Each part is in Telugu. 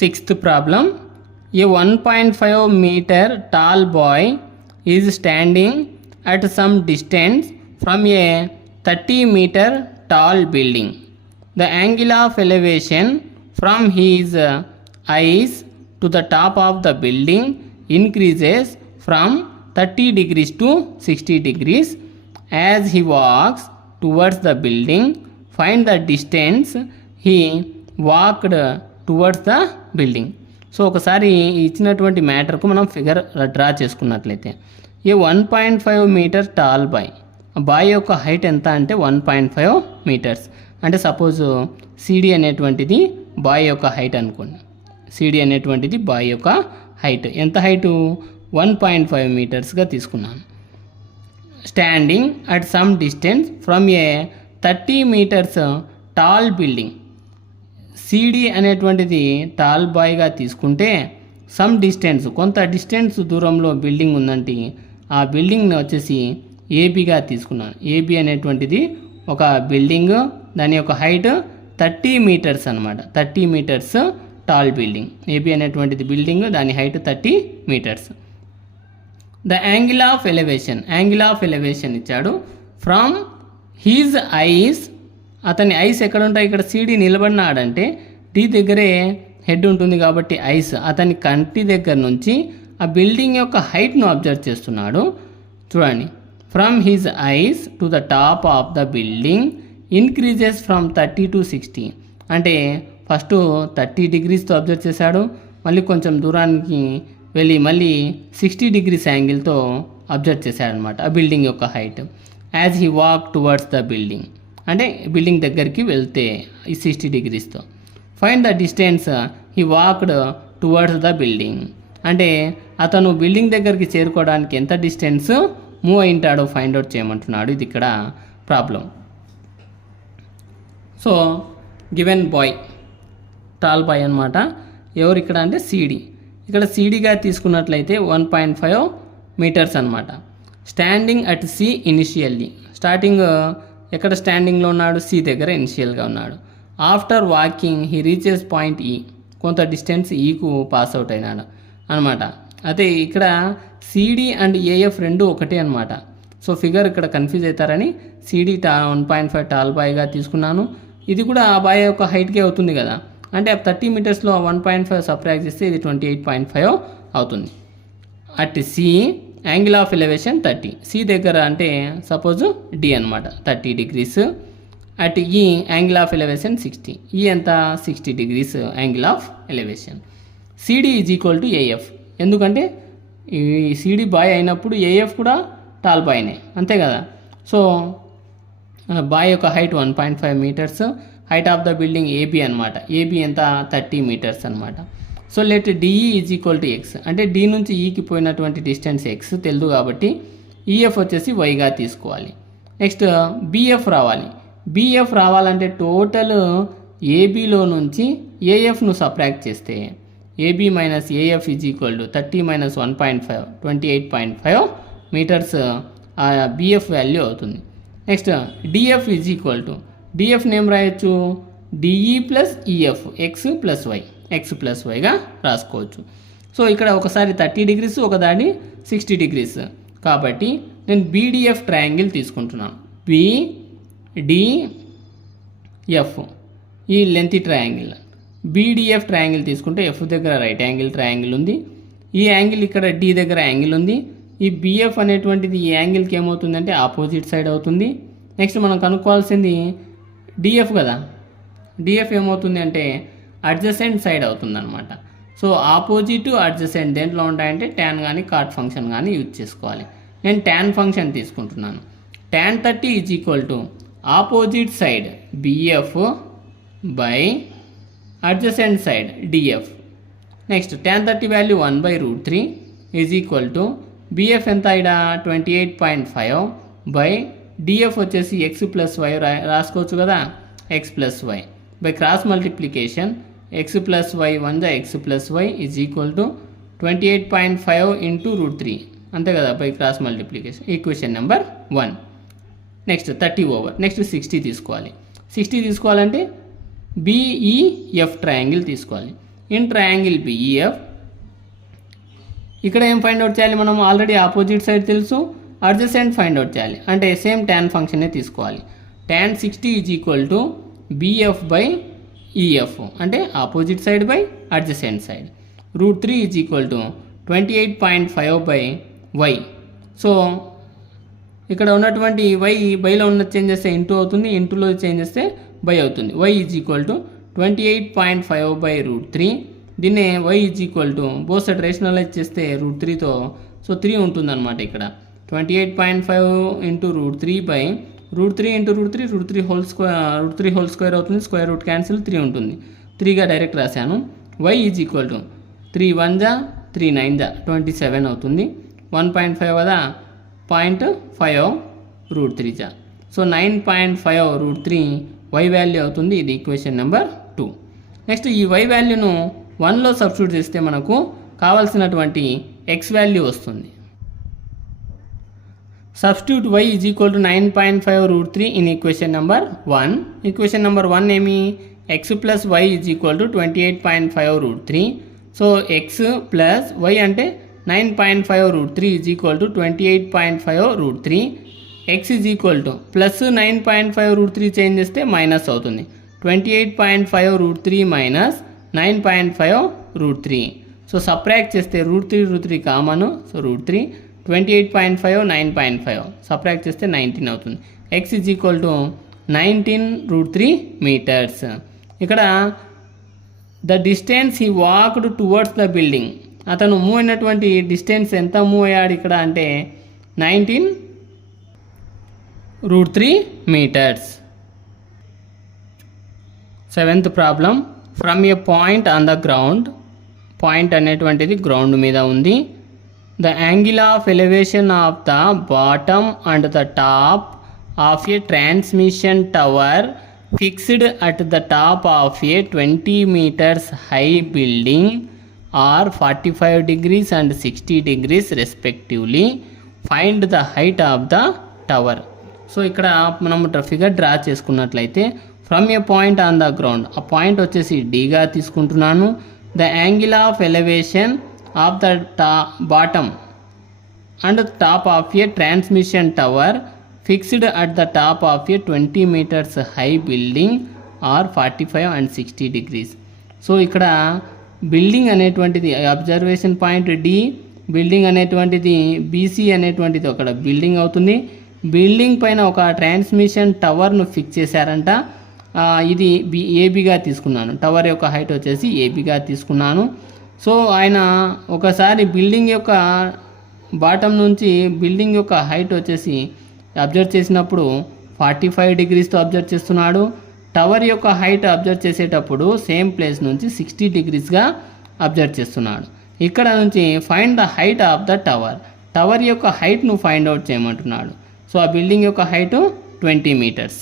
Sixth problem. A 1.5 meter tall boy is standing at some distance from a 30 meter tall building. The angle of elevation from his eyes to the top of the building increases from 30 degrees to 60 degrees as he walks towards the building. Find the distance he walked towards the building. So ఒకసారి ఇచ్చినటువంటి మ్యాటర్కు మనం ఫిగర్ డ్రా చేసుకున్నట్లయితే ఏ 1.5 మీటర్ టాల్ బాయ్ యొక్క హైట్ ఎంత అంటే 1.5 మీటర్స్. అంటే సపోజ్ సిడి అనేటువంటిది బాయ్ యొక్క హైట్ అనుకోండి. సిడి అనేటువంటిది బాయ్ యొక్క హైట్ ఎంత హైటు 1.5 మీటర్స్గా తీసుకున్నాను. Standing at some distance from a 30 metres tall building. CD అనేటువంటిది టాల్ బాయ్గా తీసుకుంటే సమ్ డిస్టెన్స్ కొంత డిస్టెన్స్ దూరంలో బిల్డింగ్ ఉందంటే ఆ బిల్డింగ్ని వచ్చేసి ఏబీగా తీసుకున్నాను. ఏబీ అనేటువంటిది ఒక బిల్డింగ్, దాని యొక్క హైట్ 30 మీటర్స్ అనమాట. 30 మీటర్స్ టాల్ బిల్డింగ్. ఏబీ అనేటువంటిది బిల్డింగ్, దాని height 30 metres. The angle of elevation ఇచ్చాడు. ఫ్రమ్ హీజ్ ఐస్, అతని ఐస్ ఎక్కడ ఉంటాయి? ఇక్కడ సిడి నిలబడినాడంటే డి దగ్గరే హెడ్ ఉంటుంది కాబట్టి ఐస్ అతని కంటి దగ్గర నుంచి ఆ బిల్డింగ్ యొక్క హైట్ను అబ్జర్వ్ చేస్తున్నాడు. చూడండి, from his eyes to the top of the building increases from 30 to 60. అంటే ఫస్ట్ 30 డిగ్రీస్తో అబ్జర్వ్ చేశాడు, మళ్ళీ కొంచెం దూరానికి వెళ్ళి మళ్ళీ 60 డిగ్రీస్ యాంగిల్తో అబ్జర్వ్ చేశాడు అనమాట ఆ బిల్డింగ్ యొక్క height. As he walk towards the building, అంటే బిల్డింగ్ దగ్గరికి వెళ్తే ఈ 60 డిగ్రీస్తో. Find the distance he walked towards the building, అంటే అతను బిల్డింగ్ దగ్గరికి చేరుకోవడానికి ఎంత డిస్టెన్స్ మూవ్ అయింటాడో ఫైండ్ అవుట్ చేయమంటున్నాడు. ఇది ఇక్కడ problem. So given boy, tall boy అనమాట. ఎవరు ఇక్కడ అంటే సిడి. ఇక్కడ సిడిగా తీసుకున్నట్లయితే 1.5 మీటర్స్ అనమాట. Standing at C initially, starting ఎక్కడ స్టాండింగ్లో ఉన్నాడు? సి దగ్గర ఇనిషియల్గా ఉన్నాడు. After walking he reaches point E, కొంత డిస్టెన్స్ ఈకు పాస్ అవుట్ అయినాడు అనమాట. అయితే ఇక్కడ సిడి అండ్ ఏఎఫ్ రెండు ఒకటే అనమాట. సో ఫిగర్ ఇక్కడ కన్ఫ్యూజ్ అవుతారని సిడి 1.5 టాల్ బాయ్గా తీసుకున్నాను. ఇది కూడా ఆ బాయ్ యొక్క హైట్కే అవుతుంది కదా, అంటే 30 మీటర్స్లో 1.5 సబ్ట్రాక్ట్ చేస్తే ఇది 28.5 అవుతుంది. At C angle of elevation 30, C దగ్గర అంటే సపోజ్ డి అనమాట 30 degrees. At E angle of elevation 60, ఈ ఎంత 60 degrees angle of elevation. CD is equal to AF, ఎందుకంటే ఈ సిడి బాయ్ అయినప్పుడు ఏఎఫ్ కూడా టాల్ బాయ్నే, అంతే కదా. సో బాయ్ యొక్క height 1.5 metres, height of the building AB అనమాట. ఏబీ ఎంత 30 మీటర్స్ అనమాట. So let DE is equal to X, అంటే డి నుంచి ఈకి పోయినటువంటి డిస్టెన్స్ ఎక్స్ తెలుదు కాబట్టి ఈఎఫ్ వచ్చేసి వైగా తీసుకోవాలి. నెక్స్ట్ బిఎఫ్ రావాలి. బిఎఫ్ రావాలంటే టోటల్ ఏబీలో నుంచి ఏఎఫ్ను సబ్ట్రాక్ట్ చేస్తే AB minus AF is equal to 30 minus 1.5 28.5 metres BF value అవుతుంది. Next DF is equal to, DF name రాయొచ్చు DE plus EF X plus వైగా రాసుకోవచ్చు. సో ఇక్కడ ఒకసారి 30 డిగ్రీస్, ఒకదాని 60 డిగ్రీస్ కాబట్టి నేను బీడిఎఫ్ ట్రయాంగిల్ తీసుకుంటున్నాను. బిడిఎఫ్ ఈ లెంత్ ట్రయాంగిల్. బీడిఎఫ్ ట్రయాంగిల్ తీసుకుంటే ఎఫ్ దగ్గర రైట్ యాంగిల్ ట్రయాంగిల్ ఉంది, ఈ యాంగిల్ ఇక్కడ డి దగ్గర యాంగిల్ ఉంది. ఈ బిఎఫ్ అనేటువంటిది ఈ యాంగిల్కి ఏమవుతుందంటే ఆపోజిట్ సైడ్ అవుతుంది. నెక్స్ట్ మనం కనుక్కోవాల్సింది డిఎఫ్ కదా, డిఎఫ్ ఏమవుతుంది అంటే అడ్జసెంట్ సైడ్ అవుతుంది అనమాట. సో ఆపోజిట్ అడ్జసెంట్ దేంట్లో ఉంటాయంటే ట్యాన్ కానీ కాట్ ఫంక్షన్ కానీ యూజ్ చేసుకోవాలి. నేను ట్యాన్ ఫంక్షన్ తీసుకుంటున్నాను. tan 30 is equal to opposite side BF by adjacent side DF. Next tan 30 value 1/√3 is equal to BF ఎంత ఇక్కడ 28.5 బై డిఎఫ్ వచ్చేసి ఎక్స్ ప్లస్ వై రాసుకోవచ్చు కదా, x plus y by cross multiplication x plus y 1 x plus y is equal to 28.5 into √3 అంతే కదా, by cross multiplication. Equation number 1. Next 30 over, next 60 తీసుకోవాలి. 60 తీసుకోవాలంటే BEF ట్రయాంగిల్ తీసుకోవాలి. ఇన్ ట్రయాంగిల్ BEF ఇక్కడ ఏం ఫైండ్ అవుట్ చేయాలి, మనం ఆల్రెడీ ఆపోజిట్ సైడ్ తెలుసు, అడ్జసెంట్ ఫైండ్ అవుట్ చేయాలి. అంటే సేమ్ ట్యాన్ ఫంక్షనే తీసుకోవాలి. tan 60 is equal to BF by EF, అంటే opposite side by adjacent side. √3 is equal to 28.5 by y. So ఇక్కడ ఉన్నటువంటి y బైలో ఉన్నది చేంజ్ చేస్తే ఇంటూ అవుతుంది, ఇంటూలో చేంజ్ చేస్తే బై అవుతుంది. y is equal to 28.5 by √3. దీన్నే y is equal to both side rationalise చేస్తే √3తో సో 3 ఉంటుందన్నమాట. ఇక్కడ 28.5 into √3 by √3 into √3 whole square అవుతుంది. స్క్వేర్ రూట్ క్యాన్సిల్, 3 ఉంటుంది. 3గా డైరెక్ట్ రాశాను. y ఈజ్ ఈక్వల్ టు 3 1 జా 3 9 జా 27 అవుతుంది. 1.5 కదా 0.5 √3 జా, సో 9.5 √3 y వాల్యూ అవుతుంది. ఇది ఈక్వేషన్ నెంబర్ 2. నెక్స్ట్ ఈ y వాల్యూను 1లో సబ్స్టిట్యూట్ చేస్తే మనకు కావాల్సినటువంటి x వాల్యూ వస్తుంది. Substitute y is equal to 9.5 √3 in equation number 1. Equation number 1 ఏమి, x plus y is equal to 28.5 √3. So x plus y అంటే 9.5 √3 is equal to 28.5 √3. x is equal to plus 9.5 √3 change చేస్తే మైనస్ అవుతుంది. 28.5 √3 మైనస్ 9.5 √3. సో సబ్ట్రాక్ట్ చేస్తే √3 కామన్, సో √3 28.5 9.5 సబ్ట్రాక్ట్ చేస్తే 19 అవుతుంది. x is equal to 19 √3 metres. ఇక్కడ the distance he walked towards the building, అతను మూవ్ అయినటువంటి డిస్టెన్స్ ఎంత మూవ్ అయ్యాడు ఇక్కడ అంటే 19 √3 metres. 7th problem, from a point on the ground, point అనేటువంటిది గ్రౌండ్ మీద ఉంది. The angle of elevation of the bottom and the top of a transmission tower fixed at the top of a 20 meters high building are 45 degrees and 60 degrees respectively. Find the height of the tower. So ఇక్కడ మనం ఫిగర్ డ్రా చేసుకున్నట్లయితే from a point on the ground, ఆ పాయింట్ వచ్చేసి డీగా తీసుకుంటున్నాను. The angle of elevation of the bottom and top of a transmission tower fixed at the top of a 20 meters high building are 45 and 60 degrees. So ఇక్కడ బిల్డింగ్ అనేటువంటిది అబ్జర్వేషన్ పాయింట్ డి, బిల్డింగ్ అనేటువంటిది బీసీ అనేటువంటిది అక్కడ బిల్డింగ్ అవుతుంది. బిల్డింగ్ పైన ఒక ట్రాన్స్మిషన్ టవర్ను ఫిక్స్ చేశారంట. ఇది ఏబీగా తీసుకున్నాను, టవర్ యొక్క హైట్ వచ్చేసి ఏబీగా తీసుకున్నాను. సో ఆయన ఒకసారి బిల్డింగ్ యొక్క బాటమ్ నుంచి బిల్డింగ్ యొక్క హైట్ వచ్చేసి అబ్జర్వ్ చేసినప్పుడు 45 degreesతో అబ్జర్వ్ చేస్తున్నాడు. టవర్ యొక్క హైట్ అబ్జర్వ్ చేసేటప్పుడు సేమ్ ప్లేస్ నుంచి 60 degreesగా అబ్జర్వ్ చేస్తున్నాడు. ఇక్కడ నుంచి find the height of the tower, tower యొక్క హైట్ను ఫైండ్ అవుట్ చేయమంటున్నాడు. సో ఆ బిల్డింగ్ యొక్క హైట్ 20 meters.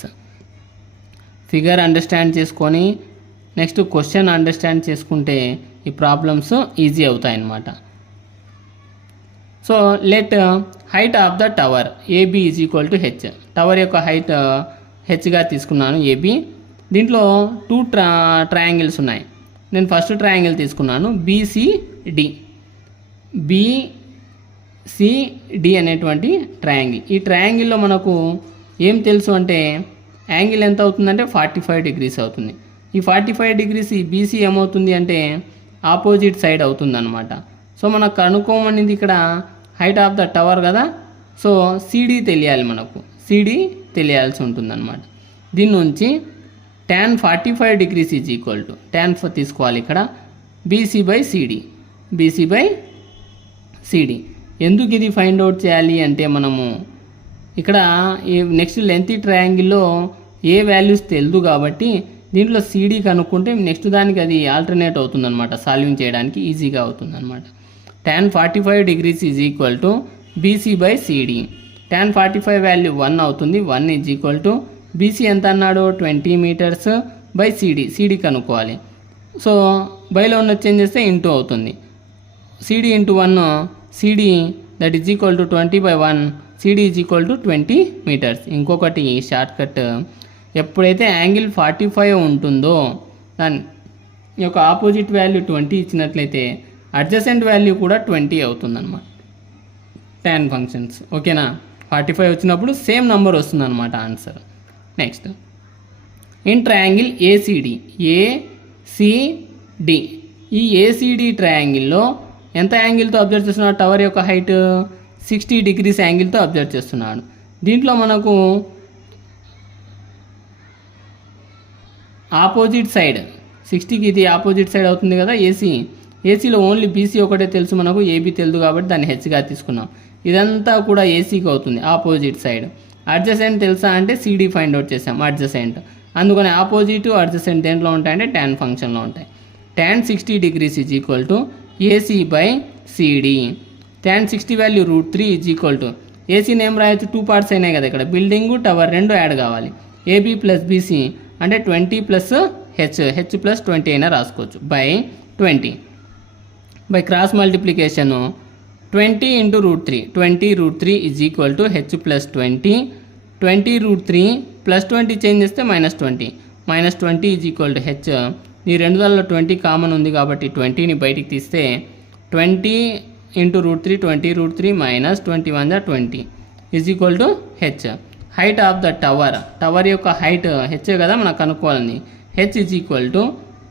ఫిగర్ అండర్స్టాండ్ చేసుకొని నెక్స్ట్ క్వశ్చన్ అండర్స్టాండ్ చేసుకుంటే ఈ ప్రాబ్లమ్స్ ఈజీ అవుతాయి అన్నమాట. So let height of the tower AB is equal to H. Tower యొక్క హైట్ హెచ్గా తీసుకున్నాను ఏబీ. దీంట్లో 2 ట్రయాంగిల్స్ ఉన్నాయి. నేను ఫస్ట్ ట్రయాంగిల్ తీసుకున్నాను బీసీడి. బీసీడి అనేటువంటి ట్రయాంగిల్. ఈ ట్రయాంగిల్లో మనకు ఏం తెలుసు అంటే యాంగిల్ ఎంత అవుతుందంటే 45 degrees అవుతుంది. ఈ 45 degrees ఈ బీసీ ఏమవుతుంది అంటే ఆపోజిట్ సైడ్ అవుతుందన్నమాట. సో మనకు కనుక్కోమనింది ఇక్కడ హైట్ ఆఫ్ ద టవర్ కదా. సో సిడి తెలియాలి, మనకు సిడి తెలియాల్సి ఉంటుందన్నమాట. దీని నుంచి tan 45 degrees is equal to tan తీసుకోవాలి ఇక్కడ BC by CD, BC by CD. ఎందుకు ఇది ఫైండ్ అవుట్ చేయాలి అంటే మనము ఇక్కడ ఈ నెక్స్ట్ లెంత్ ట్రయాంగిల్లో ఏ వాల్యూస్ తెలియదు కాబట్టి దీంట్లో సిడి కనుక్కుంటే నెక్స్ట్ దానికి అది ఆల్టర్నేట్ అవుతుందన్నమాట, సాల్వింగ్ చేయడానికి ఈజీగా అవుతుందన్నమాట. tan 45 degrees is equal to BC by CD. tan 45 value 1 అవుతుంది. 1 ఈజ్ ఈక్వల్ టు బీసీ ఎంత అన్నాడు 20 meters బై సిడి, సిడి కనుక్కోవాలి. సో బైలో ఉన్న చేంజ్ చేస్తే ఇంటూ అవుతుంది. CD into 1, CD that is equal to 20/1 CD is equal to 20 metres. ఇంకొకటి షార్ట్ కట్, ఎప్పుడైతే యాంగిల్ 45 ఉంటుందో దాని యొక్క ఆపోజిట్ వాల్యూ 20 ఇచ్చినట్లయితే అడ్జసెంట్ వాల్యూ కూడా 20 అవుతుందన్నమాట tan ఫంక్షన్స్. ఓకేనా, 45 వచ్చినప్పుడు సేమ్ నెంబర్ వస్తుందన్నమాట answer. Next, in triangle ACD, ACD, ఈ ఏసీడి ట్రయాంగిల్లో ఎంత యాంగిల్తో అబ్జర్వ్ చేస్తున్నాడు? టవర్ యొక్క హైట్ 60 డిగ్రీస్ యాంగిల్తో అబ్జర్వ్ చేస్తున్నాడు. దీంట్లో మనకు ఆపోజిట్ సైడ్ 60కి ఇది ఆపోజిట్ సైడ్ అవుతుంది కదా ఏసీలో ఓన్లీ బీసీ ఒకటే తెలుసు మనకు, ఏబీ తెలుసు కాబట్టి దాన్ని హెచ్గా తీసుకున్నాం. ఇదంతా కూడా ఏసీకి అవుతుంది ఆపోజిట్ సైడ్. అడ్జసెంట్ తెలుసా అంటే సిడి ఫైండ్ అవుట్ చేసాం అడ్జసెంట్. అందుకని ఆపోజిట్ అడ్జసెంట్ దేంట్లో ఉంటాయంటే tan ఫంక్షన్లో ఉంటాయి. tan 60 degrees is equal to AC by CD. tan 60 value √3 is equal to ఏసీని ఏం రాయొచ్చు, 2 పార్ట్స్ అయినాయి కదా ఇక్కడ, బిల్డింగ్ టవర్ రెండు యాడ్ కావాలి. ఏబీ ప్లస్ బీసీ అంటే 20 ప్లస్ హెచ్ ప్లస్ 20 అయినా రాసుకోవచ్చు by 20. By cross multiplication 20 into √3, 20√3 is equal to H plus 20. 20√3 plus 20 change చేస్తే -20, -20 ఈజ్ ఈక్వల్ టు హెచ్. ఈ రెండు దానిలో 20 కామన్ ఉంది కాబట్టి 20ని బయటికి తీస్తే 20 into √3, 20√3 -21 20 is equal to H. Height of the tower యొక్క హైట్ హెచ్ కదా మనకు కనుక్కోవాలని. H is equal to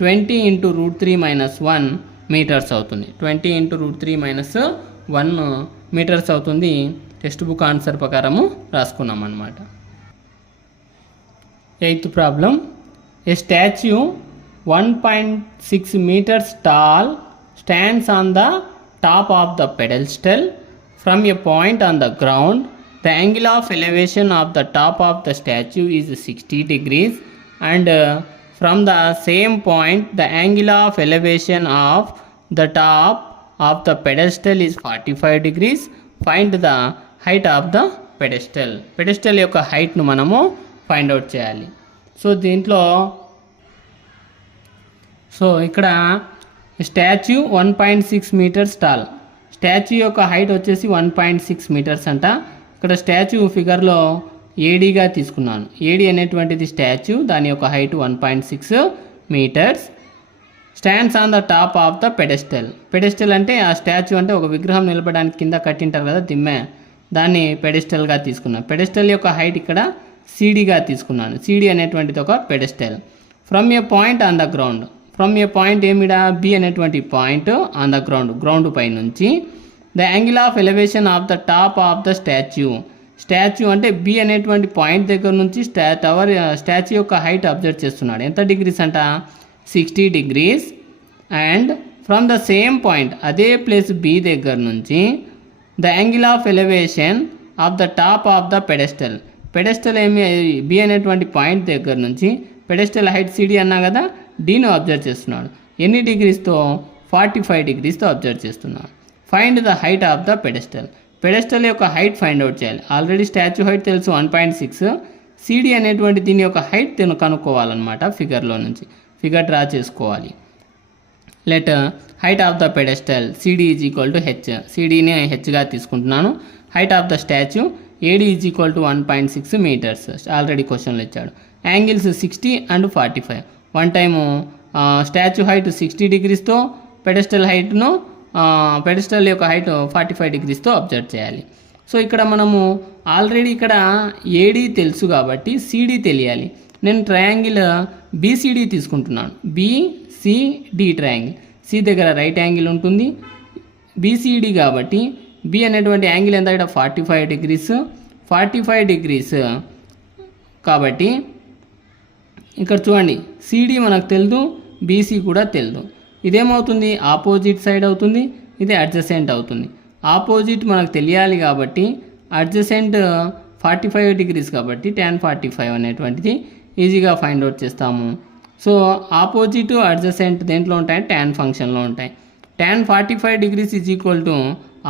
20 into √3 -1 metres అవుతుంది. 20 ఇంటూ √3 -1 మీటర్స్ అవుతుంది. టెక్స్ట్ బుక్ ఆన్సర్ ప్రకారము రాసుకున్నాం అన్నమాట. 8th problem, a statue 1.6 meters tall stands on the top of the pedestal from a point on the ground. The angle of elevation of the top of the statue is 60 degrees and from the same point the angle of elevation of the top of the pedestal is 45 degrees. Find the height of the pedestal. Pedestal యొక్క హైట్ను మనము ఫైండ్ అవుట్ చేయాలి. సో ఇక్కడ స్టాచ్యూ 1.6 meters టాల్. స్టాచ్యూ యొక్క హైట్ వచ్చేసి 1.6 meters అంట. ఇక్కడ స్టాచ్యూ ఫిగర్లో ఏడీగా తీసుకున్నాను. ఏడీ అనేటువంటిది స్టాచ్యూ, దాని యొక్క height 1.6 meters. Stands on the top of the pedestal. Pedestal అంటే ఆ స్టాచ్యూ అంటే ఒక విగ్రహం నిలబడడానికి కింద కట్టింటారు కదా దిమ్మె, దాన్ని పెడెస్టల్గా తీసుకున్నాను. పెడెస్టల్ యొక్క హైట్ ఇక్కడ సిడీగా తీసుకున్నాను. సిడి అనేటువంటిది ఒక pedestal. From a point on the ground. From a point ఏమిడా బి అనేటువంటి పాయింట్ ఆన్ ద గ్రౌండ్ పై నుంచి the angle of elevation of the top of the statue అంటే బి అనేటువంటి పాయింట్ దగ్గర నుంచి స్టాచ్యూ యొక్క హైట్ అబ్జర్వ్ చేస్తున్నాడు. ఎంత డిగ్రీస్ అంట 60 degrees. And from the same point అదే ప్లేస్ బి దగ్గర నుంచి the angle of elevation of the top of the pedestal ఏమి బి అనేటువంటి పాయింట్ దగ్గర నుంచి పెడెస్టల్ హైట్ సిడి అన్నా కదా, డీను అబ్జర్వ్ చేస్తున్నాడు. ఎన్ని డిగ్రీస్తో 45 degreesతో అబ్జర్వ్ చేస్తున్నాడు. Find the height of the pedestal యొక్క హైట్ ఫైండ్ అవుట్ చేయాలి. ఆల్రెడీ స్టాచ్యూ హైట్ తెలుసు 1.6. సిడి అనేటువంటి దీని యొక్క హైట్ కనుక్కోవాలన్నమాట. ఫిగర్లో నుంచి ఫిగర్ డ్రా చేసుకోవాలి. Let height of the pedestal CD is equal to H. సిడిని హెచ్గా తీసుకుంటున్నాను. Height of the statue AD is equal to 1.6 meters. Already క్వశ్చన్లు ఇచ్చాడు. Angles 60 and 45. One time statue height 60 degreesతో పెడెస్టల్ యొక్క హైట్ 45 degreesతో అబ్జర్వ్ చేయాలి. సో ఇక్కడ మనము ఆల్రెడీ ఇక్కడ ఏడి తెలుసు కాబట్టి సిడి తెలియాలి. నేను ట్రయాంగిల్ బీసీడీ తీసుకుంటున్నాను. బీసీడి ట్రయాంగిల్, సి దగ్గర రైట్ యాంగిల్ ఉంటుంది, బీసీడీ కాబట్టి బి అనేటువంటి యాంగిల్ ఎంత ఇక్కడ 45 degrees కాబట్టి ఇక్కడ చూడండి సిడి మనకు తెలుదు, బీసీ కూడా తెలుదు. ఇదేమవుతుంది ఆపోజిట్ సైడ్ అవుతుంది, ఇది అడ్జసెంట్ అవుతుంది. ఆపోజిట్ మనకు తెలియాలి కాబట్టి అడ్జసెంట్ 45 degrees కాబట్టి tan 45 అనేటువంటిది ఈజీగా ఫైండ్ అవుట్ చేస్తాము. సో ఆపోజిట్ అడ్జసెంట్ దేంట్లో ఉంటాయి, tan ఫంక్షన్లో ఉంటాయి. tan 45 degrees is equal to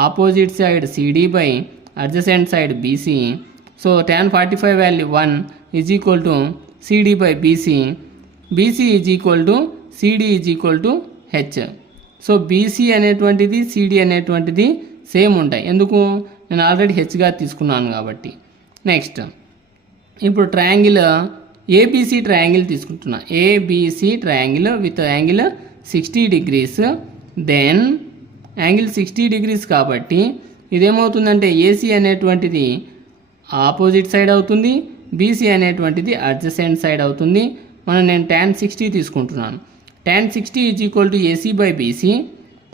opposite side CD by adjacent side BC. So tan 45 value 1 is equal to CD by BC. BC is equal to CD is equal to H. So BC అనేటువంటిది సిడి అనేటువంటిది సేమ్ ఉంటాయి. ఎందుకు నేను ఆల్రెడీ హెచ్గా తీసుకున్నాను కాబట్టి. నెక్స్ట్ ఇప్పుడు ట్రయాంగిల్ ఏబీసీ ట్రయాంగిల్ తీసుకుంటున్నా. ABC triangle with angle 60 degrees. Then angle 60 degrees కాబట్టి ఇదేమవుతుందంటే ఏసీ అనేటువంటిది ఆపోజిట్ సైడ్ అవుతుంది, బీసీ అనేటువంటిది అడ్జసెంట్ సైడ్ అవుతుంది. నేను tan 60 తీసుకుంటున్నాను. tan 60 is equal to AC by BC.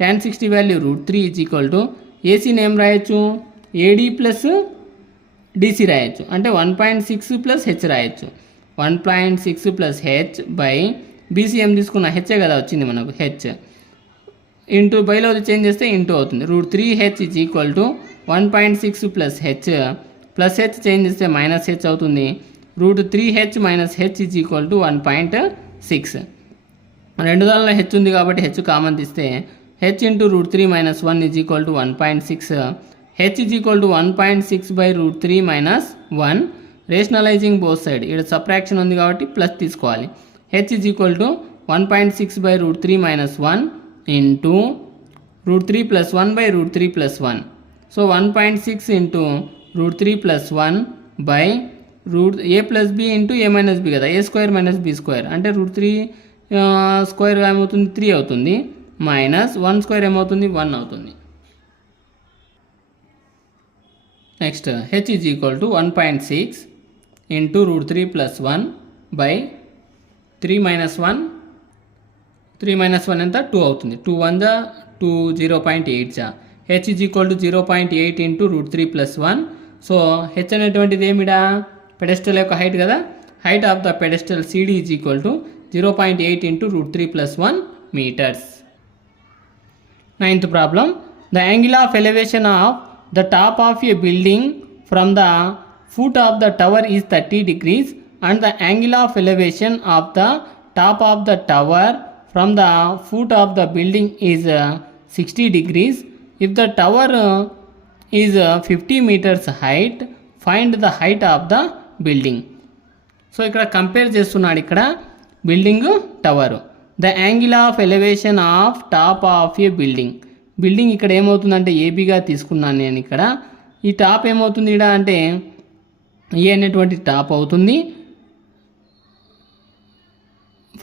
tan 60 value √3 is equal to ఏసీని ఏం రాయొచ్చు, ఏడీ ప్లస్ డీసీ రాయొచ్చు. అంటే 1.6 ప్లస్ హెచ్ రాయొచ్చు. 1.6 ప్లస్ హెచ్ బై బీసీ ఏం తీసుకున్న హెచ్చే కదా వచ్చింది మనకు, హెచ్ ఇంటూ బైలో చేంజ్ చేస్తే ఇంటూ అవుతుంది. √3h is equal to 1.6 plus H plus H change చేస్తే మైనస్ హెచ్ అవుతుంది. √3h minus H is equal to 1.6. రెండు దానిలో హెచ్ ఉంది కాబట్టి హెచ్ కామన్ తీస్తే H into √3 minus 1 is equal to 1.6. H is equal to 1.6 by √3 minus 1. Rationalising both side, ఇక్కడ సబ్ట్రాక్షన్ ఉంది కాబట్టి ప్లస్ తీసుకోవాలి. H is equal to 1.6 by √3 minus 1 into √3 plus 1 by √3 plus 1. So 1.6 into √3 plus 1 by a plus b into a minus b కదా, a square minus b square అంటే √3 స్క్వేర్ ఏమవుతుంది 3 అవుతుంది, మైనస్ 1 స్క్వేర్ ఏమవుతుంది 1 అవుతుంది. Next H is equal to 1.6 into √3 plus 1 by 3 minus 1. 3 minus 1 ఎంత 2 అవుతుంది. 2 1 జా 2 0.8 జా. H is equal to 0.8 into √3 plus 1. So H అనేటువంటిది ఏమిడా, పెడెస్టల్ యొక్క హైట్ కదా, height of the pedestal CD is equal to 0.8 into √3 plus 1 metres. 9th problem. The angle of elevation of the top of a building from the foot of the tower is 30 degrees and the angle of elevation of the top of the tower from the foot of the building is 60 degrees. If the tower is 50 meters height, find the height of the building. So ఇక్కడ కంపేర్ చేస్తున్నాడు ఇక్కడ building tower. The angle of elevation of top of a building. Building ఇక్కడ ఏమవుతుందంటే ఏబీగా తీసుకున్నాను నేను ఇక్కడ. ఈ టాప్ ఏమవుతుంది ఇక్కడ అంటే ఏ అనేటువంటి టాప్ అవుతుంది.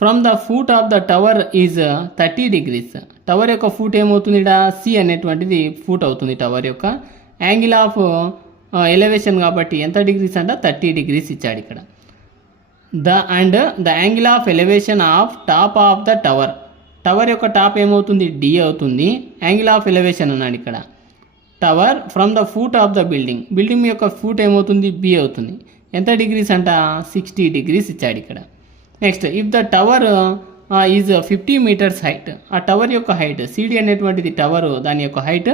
From the foot of the tower is 30 degrees. Tower యొక్క ఫూట్ ఏమవుతుంది ఇక్కడ సి అనేటువంటిది ఫూట్ అవుతుంది టవర్ యొక్క. యాంగిల్ ఆఫ్ ఎలివేషన్ కాబట్టి ఎంత డిగ్రీస్ అంటే 30 degrees ఇచ్చాడు ఇక్కడ. The angle of elevation of top of the tower. Tower యొక్క టాప్ ఏమవుతుంది డి అవుతుంది. యాంగిల్ ఆఫ్ ఎలివేషన్ అన్నాడు ఇక్కడ. Tower from the foot of the building. Building యొక్క ఫూట్ ఏమవుతుంది బి అవుతుంది. ఎంత డిగ్రీస్ అంట 60 degrees ఇచ్చాడు ఇక్కడ. Next if the tower is 50 meters height. ఆ టవర్ యొక్క హైట్ సిడి అనేటువంటిది టవర్, దాని యొక్క హైట్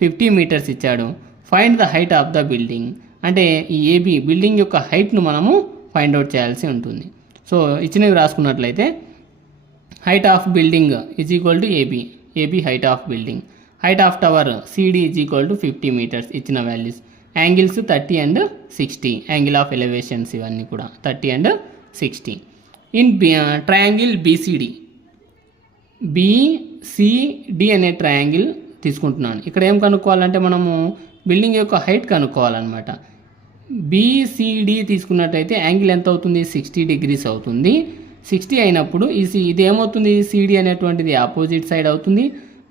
50 meters ఇచ్చాడు. Find the height of the building అంటే ఈ ఏబి బిల్డింగ్ యొక్క హైట్ను మనము ఫైండ్ అవుట్ చేయాల్సి ఉంటుంది. సో ఇచ్చినవి రాసుకున్నట్లయితే height of building is equal to AB. AB height of building. Height of tower CD is equal to 50 meters ఇచ్చిన values. Angles 30 and 60. Angle of elevations ఇవన్నీ కూడా 30 and 60. In triangle BCD. BCD అనే ట్రయాంగిల్ తీసుకుంటున్నాను. ఇక్కడ ఏం కనుక్కోవాలంటే మనము బిల్డింగ్ యొక్క హైట్ కనుక్కోవాలన్నమాట. బీసీడి తీసుకున్నట్టయితే యాంగిల్ ఎంత అవుతుంది 60 degrees అవుతుంది. 60 అయినప్పుడు ఇది ఏమవుతుంది సిడి అనేటువంటిది ఆపోజిట్ సైడ్ అవుతుంది,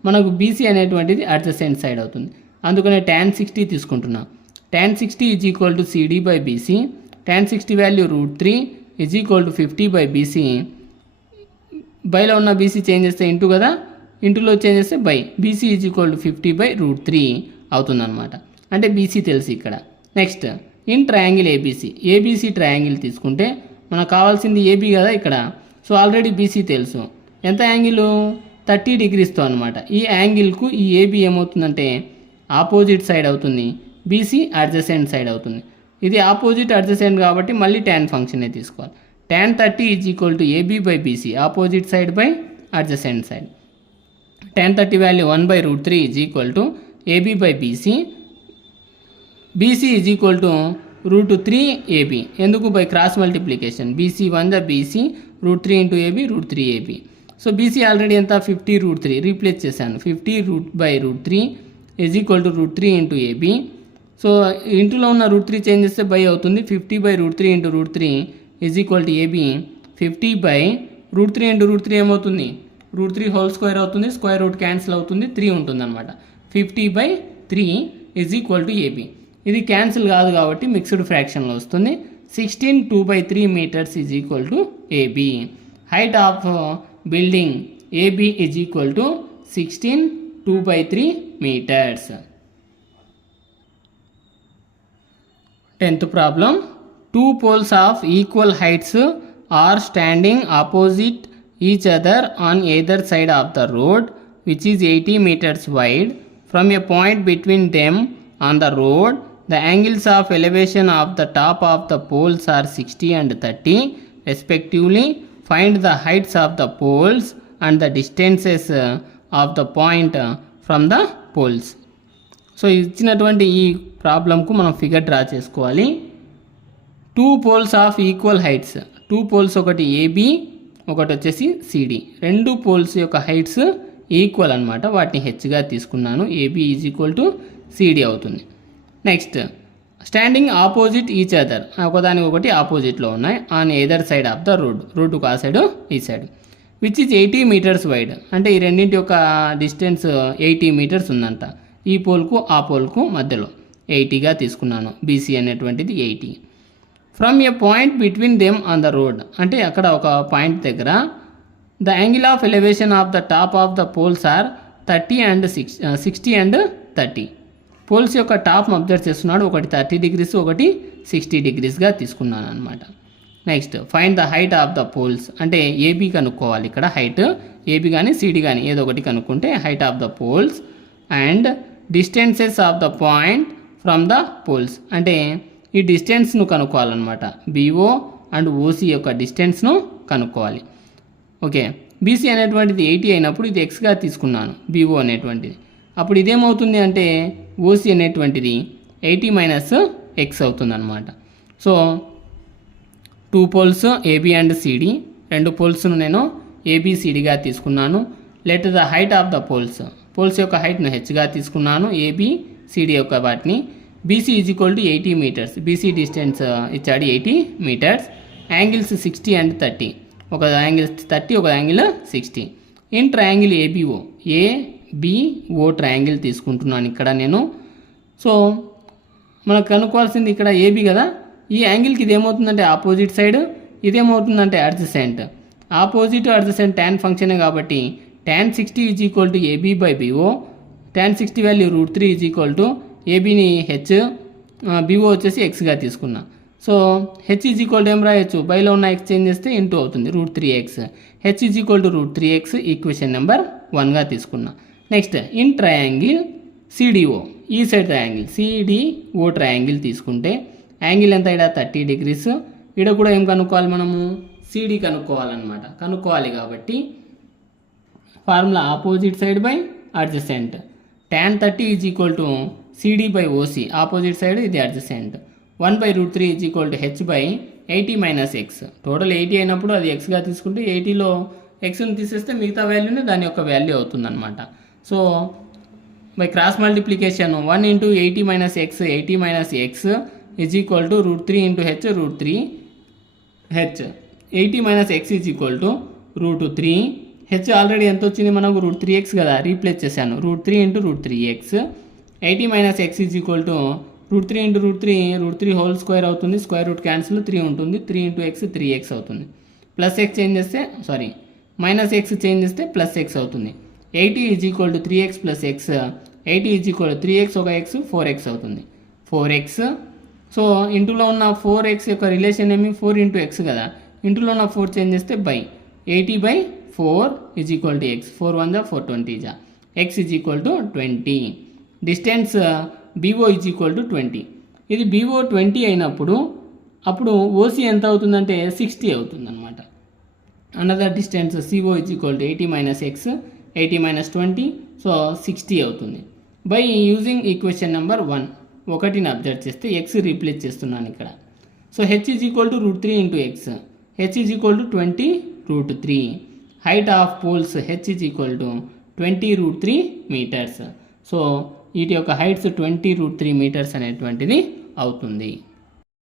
మనకు బీసీ అనేటువంటిది అడ్జసెంట్ సైడ్ అవుతుంది. అందుకనే tan 60 తీసుకుంటున్నాం. tan 60 is equal to CD by BC. tan 60 value √3 is equal to 50 by BC. బైలో ఉన్న బీసీ చేంజ్ చేస్తే ఇంటూ కదా, ఇంటూలో చేంజ్ చేస్తే by. BC is equal to 50 by √3 అవుతుందన్నమాట. అంటే బీసీ తెలుసు ఇక్కడ. Next in triangle ABC. ABC triangle తీసుకుంటే మనకు కావాల్సింది ఏబీ కదా ఇక్కడ. సో ఆల్రెడీ బీసీ తెలుసు. ఎంత యాంగిల్ 30 degreesతో అనమాట. ఈ యాంగిల్కు ఈ ఏబీ ఏమవుతుందంటే ఆపోజిట్ సైడ్ అవుతుంది, బీసీ అడ్జసెంట్ సైడ్ అవుతుంది. ఇది ఆపోజిట్ అడ్జసెంట్ కాబట్టి మళ్ళీ tan ఫంక్షనే తీసుకోవాలి. tan 30 is equal to AB by BC. Opposite side by adjacent side. tan 30 value 1 by √3 is equal to AB by BC. BC is equal to √3 AB. ఎందుకు by cross multiplication. BC 1 the BC √3 into AB √3 AB. So BC already ఎంత 50 √3 రీప్లేస్ చేశాను. 50 by √3 is equal to √3 into AB. So ఇంటూలో ఉన్న √3 చేంజ్ చేస్తే బై అవుతుంది. 50/√3 × √3 ఈజ్ ఈక్వల్ టు ఏబీ. 50/√3 × √3 ఏమవుతుంది? √3² అవుతుంది. స్క్వేర్ రూట్ క్యాన్సిల్ అవుతుంది, 3 ఉంటుంది అనమాట. 50/3 ఈజ్ ఈక్వల్ టు ఏబీ. ఇది క్యాన్సిల్ కాదు కాబట్టి మిక్స్డ్ ఫ్రాక్షన్లో వస్తుంది. 16 2/3 meters is equal to AB. Height of building AB is equal to 16 2/3 meters. 10th problem. Two poles of equal heights are standing opposite each other on either side of the road, which is 80 meters wide. From a point between them on the road, the angles of elevation of the top of the poles are 60 and 30 respectively. Find the heights of the poles and the distances of the point from the poles. So ఇచ్చినటువంటి ఈ ప్రాబ్లంకు మనం ఫిగర్ డ్రా చేసుకోవాలి. 2 poles of equal heights. 2 poles, ఒకటి ఏబీ, ఒకటి వచ్చేసి సిడి. 2 poles యొక్క హైట్స్ ఈక్వల్ అనమాట. వాటిని హెచ్గా తీసుకున్నాను. AB is equal to CD అవుతుంది. Next, standing opposite each other. ఒకదానికి ఒకటి ఆపోజిట్లో ఉన్నాయి. On either side of the road. రోడ్డుకు ఆ సైడ్, ఈ side. Which is 80 meters wide. అంటే ఈ రెండింటి యొక్క డిస్టెన్స్ 80 meters ఉందంట. ఈ పోల్కు ఆ పోల్కు మధ్యలో 80గా తీసుకున్నాను. బీసీ అనేటువంటిది 80. From a point between them on the road. అంటే అక్కడ ఒక పాయింట్ దగ్గర the angle of elevation of the top of the poles are 60 and 30. Poles యొక్క టాప్ను అబ్జర్వ్ చేస్తున్నాడు. ఒకటి 30 degrees, ఒకటి 60 degreesగా తీసుకున్నాను అనమాట. Next, find the height of the poles. అంటే ఏబీ కనుక్కోవాలి. ఇక్కడ హైట్ ఏబీ కానీ సిడి కానీ ఏదో ఒకటి కనుక్కుంటే height of the poles and distances of the point from the poles. అంటే ఈ డిస్టెన్స్ను కనుక్కోవాలన్నమాట. బీఓ అండ్ ఓసీ యొక్క డిస్టెన్స్ను కనుక్కోవాలి. ఓకే, బీసీ అనేటువంటిది 80 అయినప్పుడు ఇది ఎక్స్గా తీసుకున్నాను, బీఓ అనేటువంటిది. అప్పుడు ఇదేమవుతుంది అంటే ఓసీ అనేటువంటిది 80 - x అవుతుంది అనమాట. So 2 poles AB and CD. 2 poles నేను ఏబిసిడిగా తీసుకున్నాను. Let the height of the poles. Poles యొక్క హైట్ను హెచ్గా తీసుకున్నాను. ఏబీ సిడి యొక్క వాటిని. BC is equal to 80 meters. BC distance ఇచ్చాడు 80 meters. Angles 60 and 30. ఒక యాంగిల్ 30, ఒక angle 60. In triangle ABO. ABO triangle తీసుకుంటున్నాను ఇక్కడ నేను. సో మనకు కనుక్కోవాల్సింది ఇక్కడ ఏబీ కదా. ఈ యాంగిల్కి ఇది ఏమవుతుందంటే ఆపోజిట్ సైడ్, ఇదేమవుతుందంటే అడ్జసెంట్. ఆపోజిట్ అడ్జసెంట్ ట్యాన్ ఫంక్షనే కాబట్టి tan 60 is equal to AB by BO. tan 60 value √3 is equal to ఏబీని హెచ్, బీఓ వచ్చేసి ఎక్స్గా తీసుకున్నా. So H is equal to ఏం రాయొచ్చు, బైలో ఉన్న ఎక్స్ చేంజ్ చేస్తే ఇంటూ అవుతుంది √3x. H is equal to √3x equation number 1గా తీసుకున్నా. Next, in triangle CDO. ఈ సైడ్ ట్రయాంగిల్ సిడిఓ ట్రయాంగిల్ తీసుకుంటే యాంగిల్ ఎంత ఇక్కడ 30 degrees. ఇక్కడ కూడా ఏం కనుక్కోవాలి మనము, సిడి కనుక్కోవాలన్నమాట. కనుక్కోవాలి కాబట్టి formula opposite side by adjacent. tan 30 is equal to CD by OC. Opposite side ఇది adjacent. 1/√3 is equal to H by 80 - x. Total 80 అయినప్పుడు అది ఎక్స్గా తీసుకుంటే 80లో ఎక్స్ని తీసేస్తే మిగతా వాల్యూని దాని యొక్క వాల్యూ అవుతుందన్నమాట. So by cross multiplication 1 × 80 - x, 80 - x is equal to √3 × h, √3 h. 80 - x is equal to √3. H already ఎంత వచ్చింది మనకు, √3x కదా, రీప్లేస్ చేశాను. √3 × √3x. 80 - x is equal to √3 × √3 √3² అవుతుంది. స్క్వేర్ రూట్ క్యాన్సిల్ 3 ఉంటుంది. 3 × x 3x అవుతుంది. ప్లస్ ఎక్స్ చేంజ్ చేస్తే -x చేంజ్ చేస్తే +x అవుతుంది. 80 is equal to 3x + x. 80 is equal to 3x ఒక x 4x అవుతుంది. 4x. సో ఇంటూలో ఉన్న 4x యొక్క రిలేషన్ ఏమి, 4 × x కదా. ఇంటూలో ఉన్న 4 చేంజ్ చేస్తే by 80/4 is equal to x. 4 1 = 4, 20 x is equal to 20. Distance BO is equal to 20. ఇది బీఓ 20 అయినప్పుడు అప్పుడు ఓసీ ఎంత అవుతుందంటే 60 అవుతుంది అనమాట. Another distance CO is equal to 80 - x, 80 - 20, so 60 అవుతుంది. బై యూజింగ్ ఈక్వేషన్ నెంబర్ 1, 1ని అబ్జర్వ్ చేస్తే x రీప్లేస్ చేస్తున్నాను ఇక్కడ. So H is equal to √3 × x. H is equal to 20 √3. Height of poles H is equal to 20 √3 meters. So వీటి యొక్క హైట్స్ 20√3 మీటర్స్ అనేటువంటిది అవుతుంది.